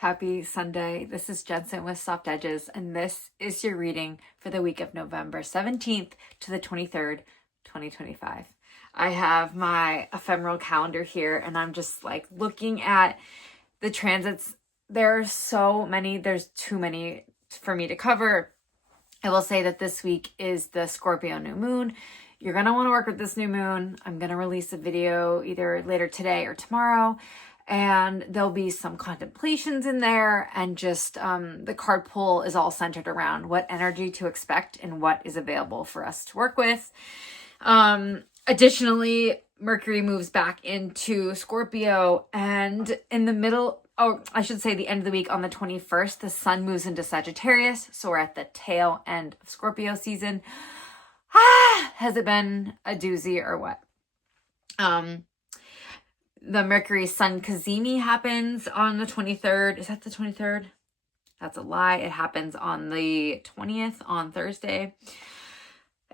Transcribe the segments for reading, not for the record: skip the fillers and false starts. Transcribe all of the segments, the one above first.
Happy Sunday. This is Jensen with Soft Edges, and this is your reading for the week of November 17th to the 23rd, 2025. I have my ephemeral calendar here, and I'm just like looking at the transits. There are so many, there's too many for me to cover. I will say that this week is the Scorpio new moon. You're going to want to work with this new moon. I'm going to release a video either later today or tomorrow. And there'll be some contemplations in there, and just the card pull is all centered around what energy to expect and what is available for us to work with. Additionally, Mercury moves back into Scorpio, and in the middle, I should say the end of the week on the 21st, the sun moves into Sagittarius. So we're at the tail end of Scorpio season. Has it been a doozy or what? The Mercury Sun Cazimi happens on the 23rd. Is that the 23rd? That's a lie. It happens on the 20th on Thursday.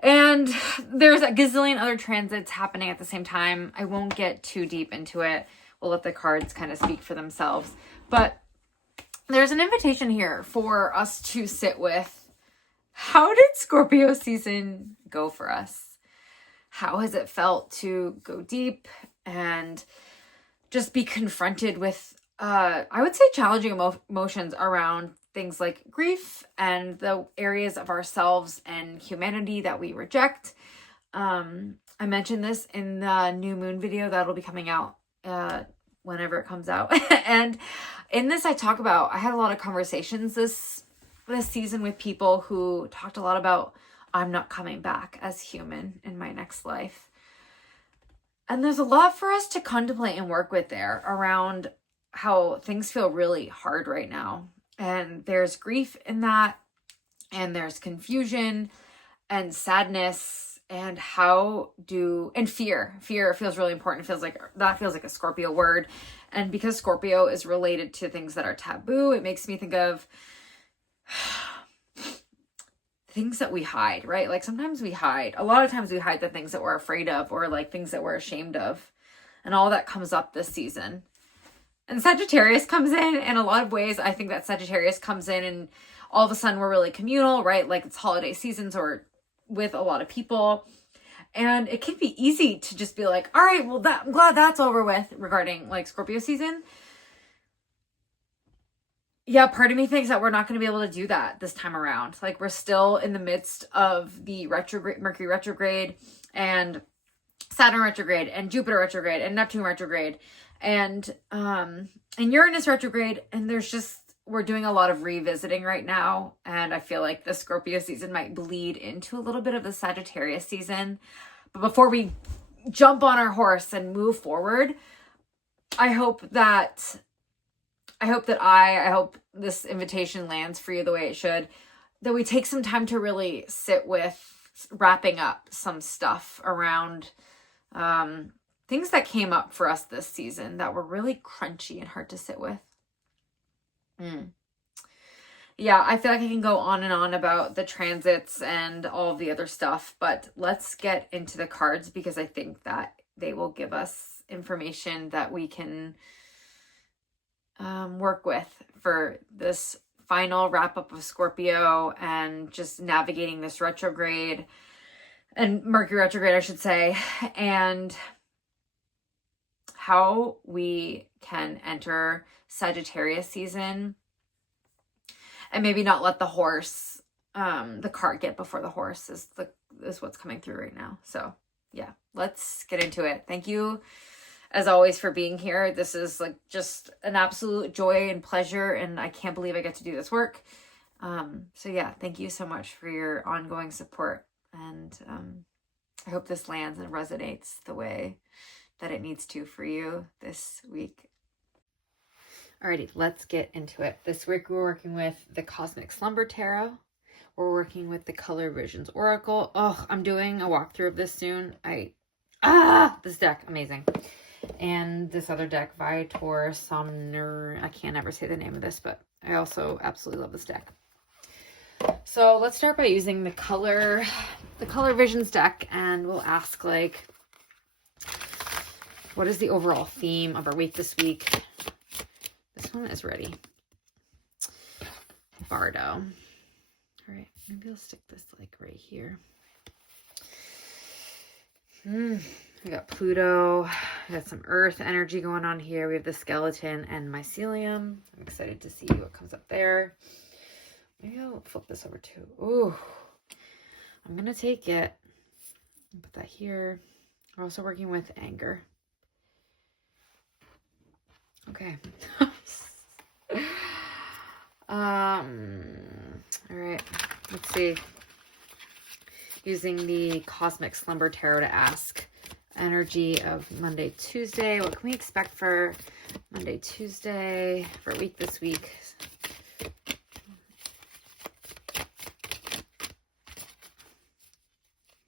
And there's a gazillion other transits happening at the same time. I won't get too deep into it. We'll let the cards kind of speak for themselves. But there's an invitation here for us to sit with, how did Scorpio season go for us? How has it felt to go deep and just be confronted with, I would say, challenging emotions around things like grief and the areas of ourselves and humanity that we reject. I mentioned this in the new moon video that'll be coming out whenever it comes out. And in this, I had a lot of conversations this season with people who talked a lot about, I'm not coming back as human in my next life. And there's a lot for us to contemplate and work with there around how things feel really hard right now. And there's grief in that, and there's confusion and sadness, and fear. Fear feels really important. Feels like a Scorpio word. And because Scorpio is related to things that are taboo, it makes me think of things that we hide, right? Like sometimes we hide. A lot of times we hide the things that we're afraid of, or like things that we're ashamed of. And all that comes up this season. And Sagittarius comes in a lot of ways. I think that Sagittarius comes in and all of a sudden we're really communal, right? Like it's holiday seasons or with a lot of people. And it can be easy to just be like, all right, well, I'm glad that's over with regarding like Scorpio season. Yeah, part of me thinks that we're not going to be able to do that this time around. Like we're still in the midst of the retrograde, Mercury retrograde, and Saturn retrograde, and Jupiter retrograde, and Neptune retrograde, and Uranus retrograde. And we're doing a lot of revisiting right now. And I feel like the Scorpio season might bleed into a little bit of the Sagittarius season. But before we jump on our horse and move forward, I hope this invitation lands for you the way it should, that we take some time to really sit with wrapping up some stuff around things that came up for us this season that were really crunchy and hard to sit with. Yeah, I feel like I can go on and on about the transits and all the other stuff, but let's get into the cards because I think that they will give us information that we can work with for this final wrap up of Scorpio and just navigating this retrograde and Mercury retrograde, I should say, and how we can enter Sagittarius season and maybe not let the horse, the cart get before the horse is what's coming through right now. So yeah, let's get into it. Thank you as always for being here. This is like just an absolute joy and pleasure, and I can't believe I get to do this work. So yeah, thank you so much for your ongoing support, and I hope this lands and resonates the way that it needs to for you this week. Alrighty, let's get into it. This week we're working with the Cosmic Slumber Tarot. We're working with the Color Visions Oracle. Oh, I'm doing a walkthrough of this soon. This deck, amazing. And this other deck, Viator Somner. I can't ever say the name of this, but I also absolutely love this deck. So let's start by using the Color Visions deck, and we'll ask, like, what is the overall theme of our week this week? This one is ready. Bardo. All right, maybe I'll stick this like right here. We got Pluto. We got some Earth energy going on here. We have the skeleton and mycelium. I'm excited to see what comes up there. Maybe I'll flip this over too. Ooh, I'm going to take it and put that here. We're also working with anger. Okay. All right. Let's see. Using the Cosmic Slumber Tarot to ask energy of Monday, Tuesday. What can we expect for Monday, Tuesday, for a week this week?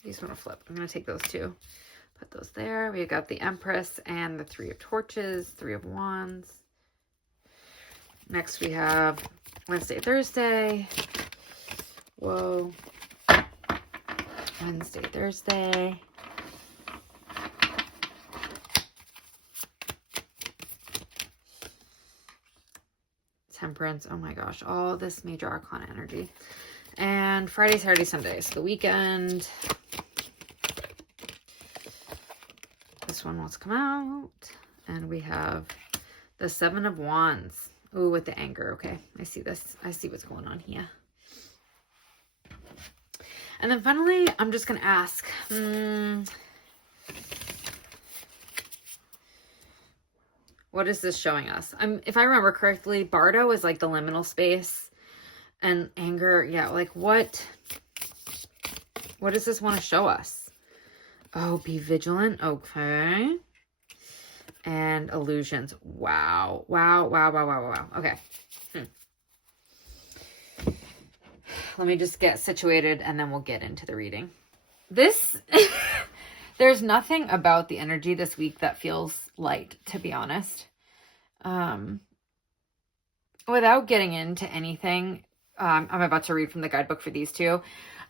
These want to flip. I'm going to take those two. Put those there. We got the Empress and the Three of Torches, Three of Wands. Next we have Wednesday, Thursday. Whoa. Wednesday, Thursday. Temperance. Oh my gosh. All this major arcana energy. And Friday, Saturday, Sunday. So the weekend. This one wants to come out. And we have the Seven of Wands. Ooh, with the anger. Okay. I see this. I see what's going on here. And then finally, I'm just going to ask, what is this showing us? If I remember correctly, Bardo is like the liminal space, and anger, yeah, like what does this want to show us? Oh, be vigilant. Okay. And illusions. Wow. Okay. Let me just get situated and then we'll get into the reading. There's nothing about the energy this week that feels light, to be honest. Without getting into anything, I'm about to read from the guidebook for these two.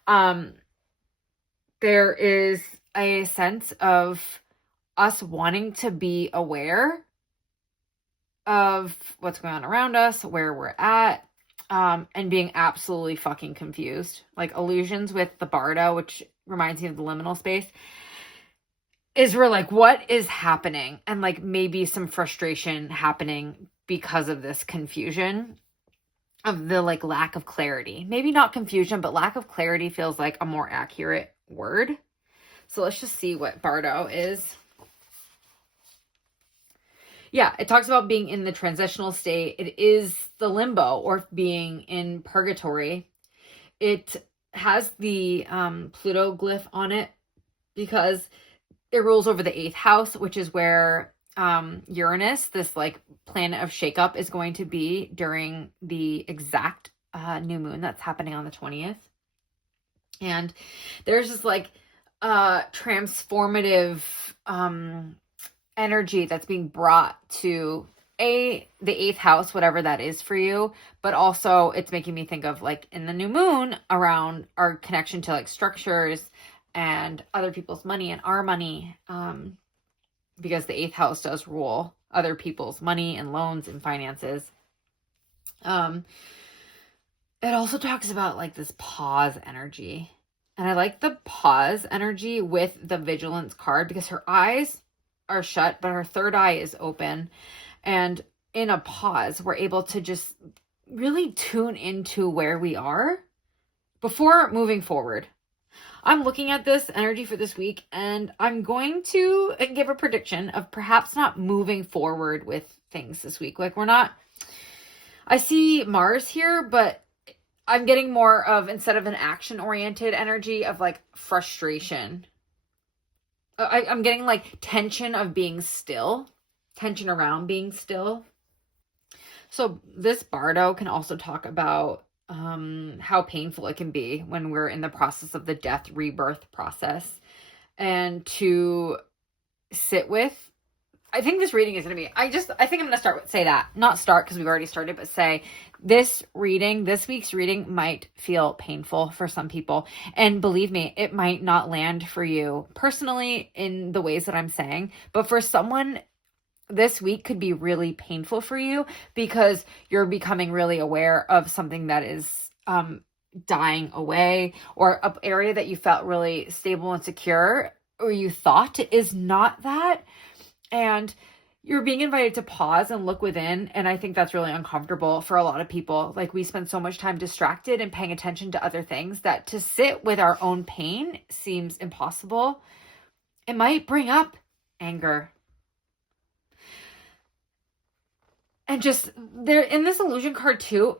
There is a sense of us wanting to be aware of what's going on around us, where we're at. And being absolutely fucking confused. Like illusions with the Bardo, which reminds me of the liminal space, is we're like, what is happening? And like maybe some frustration happening because of this confusion of the like lack of clarity. Maybe not confusion, but lack of clarity feels like a more accurate word. So let's just see what Bardo is. Yeah, it talks about being in the transitional state. It is the limbo or being in purgatory. It has the Pluto glyph on it because it rules over the 8th house, which is where Uranus, this like planet of shakeup, is going to be during the exact new moon that's happening on the 20th. And there's this like transformative energy that's being brought to the 8th house, whatever that is for you, but also it's making me think of like in the new moon around our connection to like structures and other people's money and our money, because the 8th house does rule other people's money and loans and finances. It also talks about like this pause energy, and I like the pause energy with the Vigilance card because her eyes are shut, but her third eye is open. And in a pause, we're able to just really tune into where we are before moving forward. I'm looking at this energy for this week, and I'm going to give a prediction of perhaps not moving forward with things this week. Like I see Mars here, but I'm getting more of, instead of an action-oriented energy, of like frustration. I'm getting like tension of being still, tension around being still. So this Bardo can also talk about how painful it can be when we're in the process of the death rebirth process, and to sit with. I think this reading is going to be, I think I'm going to not start because we've already started, but say this week's reading might feel painful for some people. And believe me, it might not land for you personally in the ways that I'm saying, but for someone this week could be really painful for you because you're becoming really aware of something that is dying away, or an area that you felt really stable and secure, or you thought is not that. And you're being invited to pause and look within. And I think that's really uncomfortable for a lot of people. Like, we spend so much time distracted and paying attention to other things that to sit with our own pain seems impossible. It might bring up anger. And just there in this illusion card too,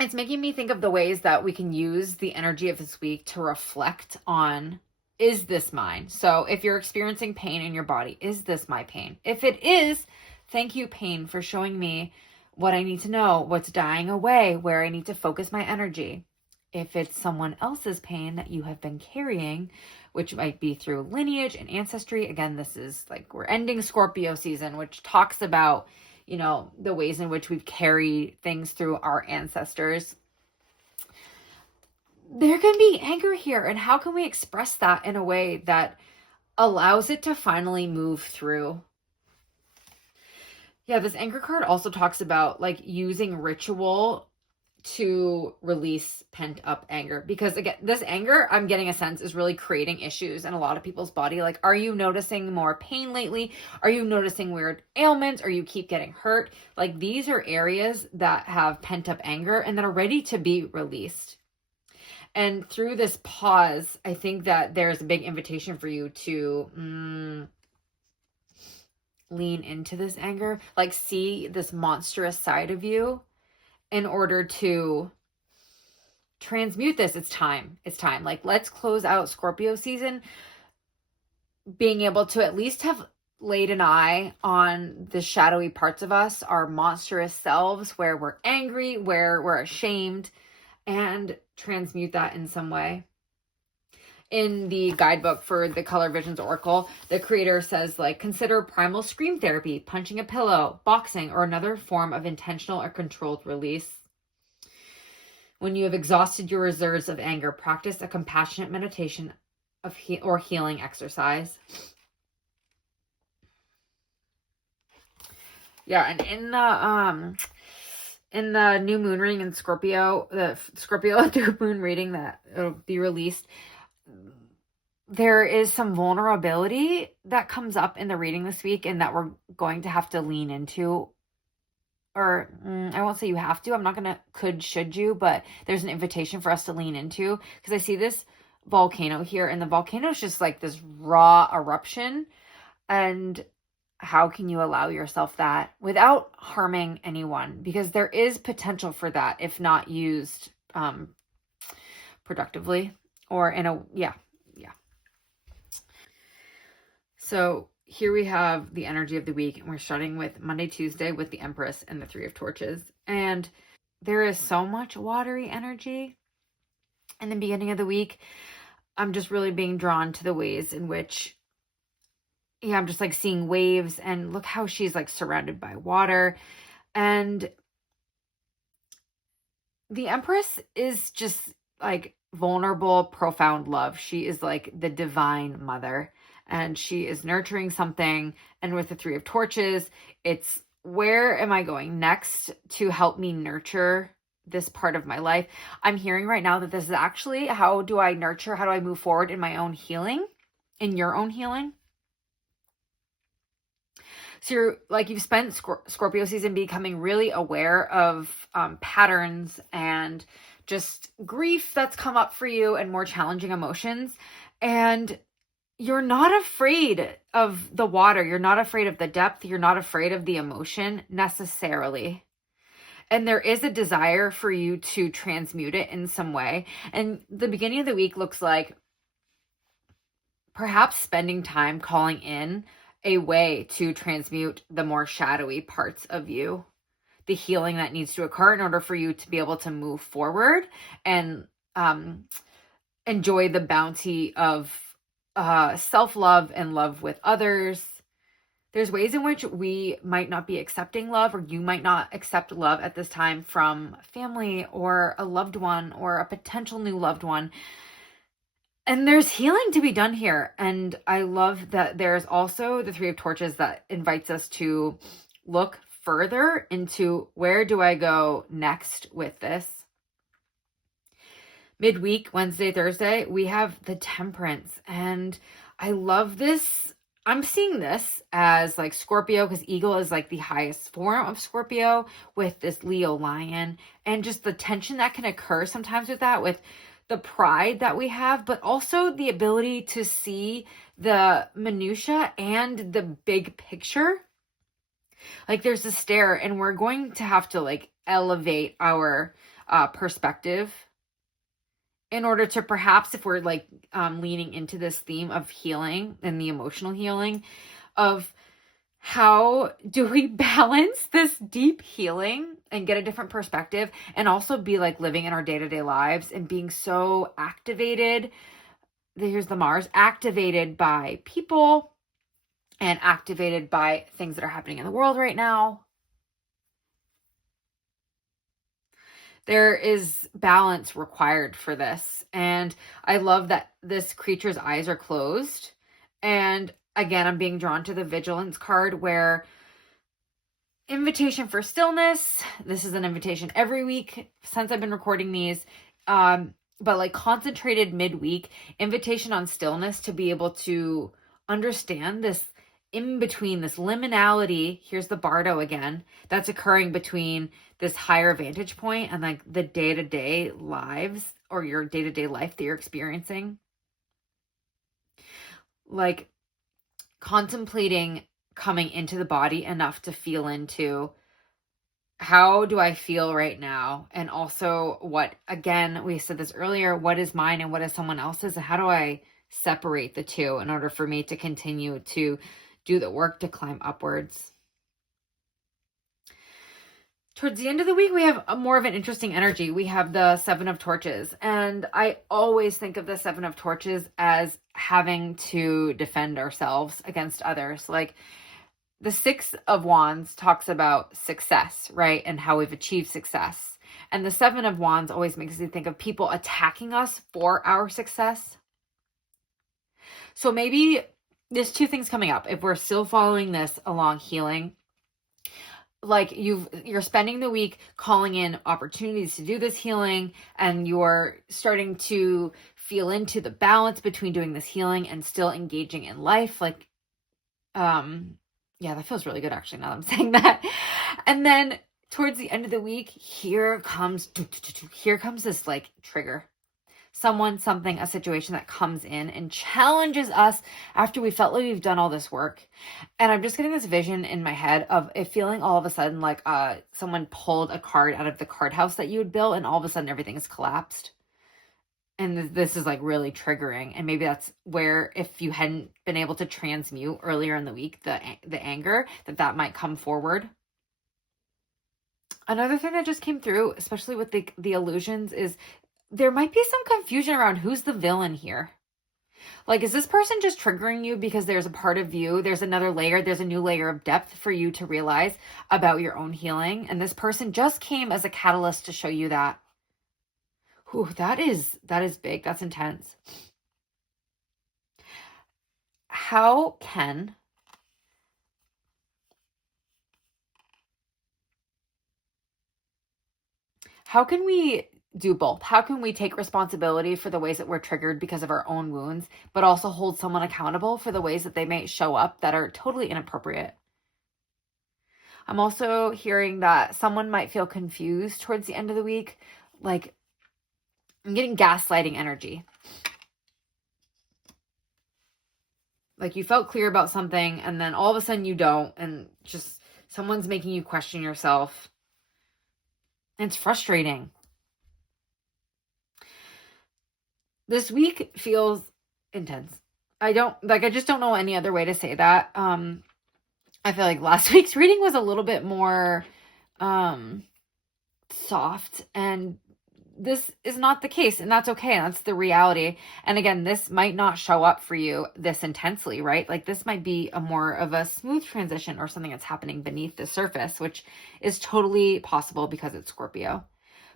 it's making me think of the ways that we can use the energy of this week to reflect on, is this mine? So if you're experiencing pain in your body, is this my pain? If it is, thank you, pain, for showing me what I need to know, what's dying away, where I need to focus my energy. If it's someone else's pain that you have been carrying, which might be through lineage and ancestry. Again, this is like, we're ending Scorpio season, which talks about, you know, the ways in which we've carried things through our ancestors. There can be anger here, and how can we express that in a way that allows it to finally move through? Yeah, this anger card also talks about like using ritual to release pent up anger, because again, this anger, I'm getting a sense, is really creating issues in a lot of people's body. Like, are you noticing more pain lately? Are you noticing weird ailments? Or you keep getting hurt? Like, these are areas that have pent up anger and that are ready to be released. And through this pause, I think that there's a big invitation for you to lean into this anger, like see this monstrous side of you in order to transmute this. It's time. It's time. Like, let's close out Scorpio season being able to at least have laid an eye on the shadowy parts of us, our monstrous selves, where we're angry, where we're ashamed, and transmute that in some way. In the guidebook for the Color Visions Oracle, the creator says, like, consider primal scream therapy, punching a pillow, boxing, or another form of intentional or controlled release. When you have exhausted your reserves of anger, practice a compassionate meditation or healing exercise. Yeah, and in the new moon reading in Scorpio, the Scorpio new moon reading that will be released, there is some vulnerability that comes up in the reading this week, and that we're going to have to lean into. Or I won't say you have to. I'm not going to should you, but there's an invitation for us to lean into, because I see this volcano here, and the volcano is just like this raw eruption. And how can you allow yourself that without harming anyone? Because there is potential for that if not used productively or in a, yeah. So here we have the energy of the week, and we're starting with Monday, Tuesday with the Empress and the Three of Torches. And there is so much watery energy in the beginning of the week. I'm just really being drawn to the ways in which, yeah, I'm just like seeing waves, and look how she's like surrounded by water. And the Empress is just like vulnerable, profound love. She is like the divine mother, and she is nurturing something. And with the Three of Torches, it's, where am I going next to help me nurture this part of my life? I'm hearing right now that this is actually, how do I nurture? How do I move forward in my own healing, in your own healing? So you're like, you've spent Scorpio season becoming really aware of patterns and just grief that's come up for you, and more challenging emotions. And you're not afraid of the water. You're not afraid of the depth. You're not afraid of the emotion necessarily. And there is a desire for you to transmute it in some way. And the beginning of the week looks like perhaps spending time calling in a way to transmute the more shadowy parts of you, the healing that needs to occur in order for you to be able to move forward and enjoy the bounty of self-love and love with others. There's ways in which we might not be accepting love, or you might not accept love at this time from family or a loved one or a potential new loved one. And there's healing to be done here. And I love that there's also the Three of Torches that invites us to look further into where do I go next with this. Midweek, Wednesday, Thursday, we have the Temperance. And I love this. I'm seeing this as like Scorpio, because Eagle is like the highest form of Scorpio with this Leo lion, and just the tension that can occur sometimes with that, with the pride that we have, but also the ability to see the minutia and the big picture. Like there's a stare, and we're going to have to like elevate our perspective in order to, perhaps, if we're like leaning into this theme of healing and the emotional healing, of how do we balance this deep healing and get a different perspective, and also be like living in our day-to-day lives and being so activated. Here's the Mars, activated by people and activated by things that are happening in the world right now. There is balance required for this. And I love that this creature's eyes are closed. And again, I'm being drawn to the Vigilance card, where invitation for stillness. This is an invitation every week since I've been recording these. But like concentrated midweek, invitation on stillness, to be able to understand this in between, this liminality. Here's the Bardo again, that's occurring between this higher vantage point and like the day-to-day lives, or your day-to-day life that you're experiencing. Like contemplating coming into the body enough to feel into, how do I feel right now? And also what, again, we said this earlier, what is mine and what is someone else's? And how do I separate the two in order for me to continue to do the work to climb upwards? Towards the end of the week, we have a more of an interesting energy. We have the Seven of Torches. And I always think of the Seven of Torches as having to defend ourselves against others. Like the Six of Wands talks about success, right? And how we've achieved success. And the Seven of Wands always makes me think of people attacking us for our success. So maybe there's two things coming up. If we're still following this along healing, like you're spending the week calling in opportunities to do this healing, and you're starting to feel into the balance between doing this healing and still engaging in life. Like, yeah, that feels really good actually, now that I'm saying that. And then towards the end of the week, here comes this like trigger. Someone, something, a situation that comes in and challenges us after we felt like we've done all this work. And I'm just getting this vision in my head of it feeling all of a sudden like someone pulled a card out of the card house that you would build, and all of a sudden everything is collapsed. And this is like really triggering. And maybe that's where, if you hadn't been able to transmute earlier in the week, the anger, that might come forward. Another thing that just came through, especially with the illusions, is there might be some confusion around who's the villain here. Like, is this person just triggering you because there's a part of you, there's another layer, there's a new layer of depth for you to realize about your own healing? And this person just came as a catalyst to show you that. Ooh, that is big. That's intense. How can we do both? How can we take responsibility for the ways that we're triggered because of our own wounds, but also hold someone accountable for the ways that they may show up that are totally inappropriate? I'm also hearing that someone might feel confused towards the end of the week. Like, I'm getting gaslighting energy. Like you felt clear about something, and then all of a sudden you don't, and just someone's making you question yourself. And it's frustrating. This week feels intense. I just don't know any other way to say that. I feel like last week's reading was a little bit more soft, and this is not the case, and that's okay. That's the reality. And again, this might not show up for you this intensely, right? Like this might be a more of a smooth transition, or something that's happening beneath the surface, which is totally possible because it's Scorpio.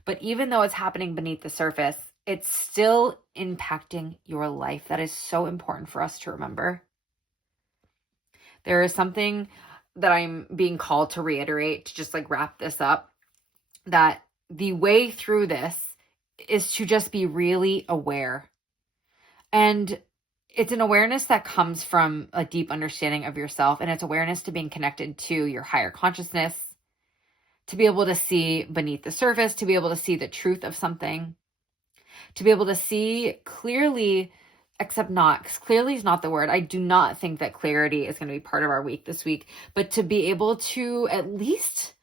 But even though it's happening beneath the surface, it's still impacting your life. That is so important for us to remember. There is something that I'm being called to reiterate, to just like wrap this up, that the way through this is to just be really aware. And it's an awareness that comes from a deep understanding of yourself, and it's awareness to being connected to your higher consciousness, to be able to see beneath the surface, to be able to see the truth of something, to be able to see clearly, except not, because clearly is not the word. I do not think that clarity is going to be part of our week this week, but to be able to at least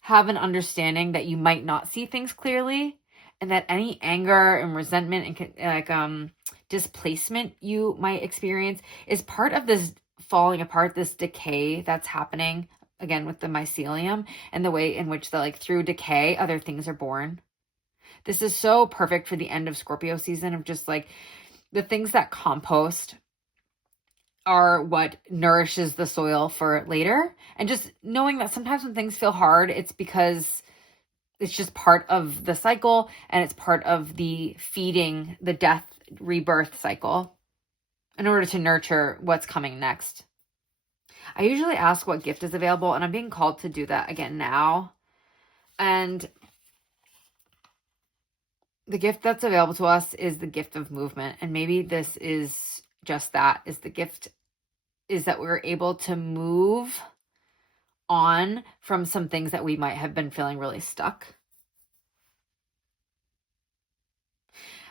have an understanding that you might not see things clearly, and that any anger and resentment and displacement you might experience is part of this falling apart, this decay that's happening again with the mycelium, and the way in which through decay other things are born. This is so perfect for the end of Scorpio season, of just like the things that compost are what nourishes the soil for later. And just knowing that sometimes when things feel hard, it's because it's just part of the cycle, and it's part of the feeding, the death, rebirth cycle in order to nurture what's coming next. I usually ask what gift is available, and I'm being called to do that again now. And the gift that's available to us is the gift of movement. And maybe this is just that, is the gift is that we're able to move on from some things that we might have been feeling really stuck.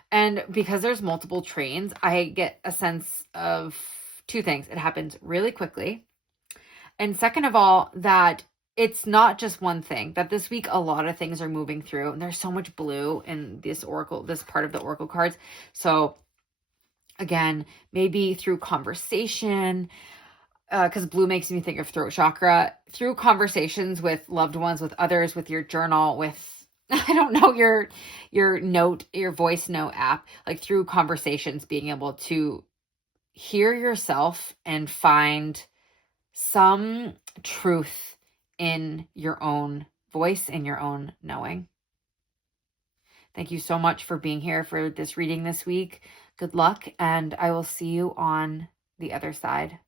And because there's multiple trains, I get a sense of two things. It happens really quickly. And second of all, that it's not just one thing, that this week a lot of things are moving through, and there's so much blue in this part of the oracle cards. So again, maybe through conversation, because blue makes me think of throat chakra, through conversations with loved ones, with others, with your journal, with, I don't know, your voice note app, like through conversations, being able to hear yourself and find some truth in your own voice and your own knowing. Thank you so much for being here for this reading this week. Good luck, and I will see you on the other side.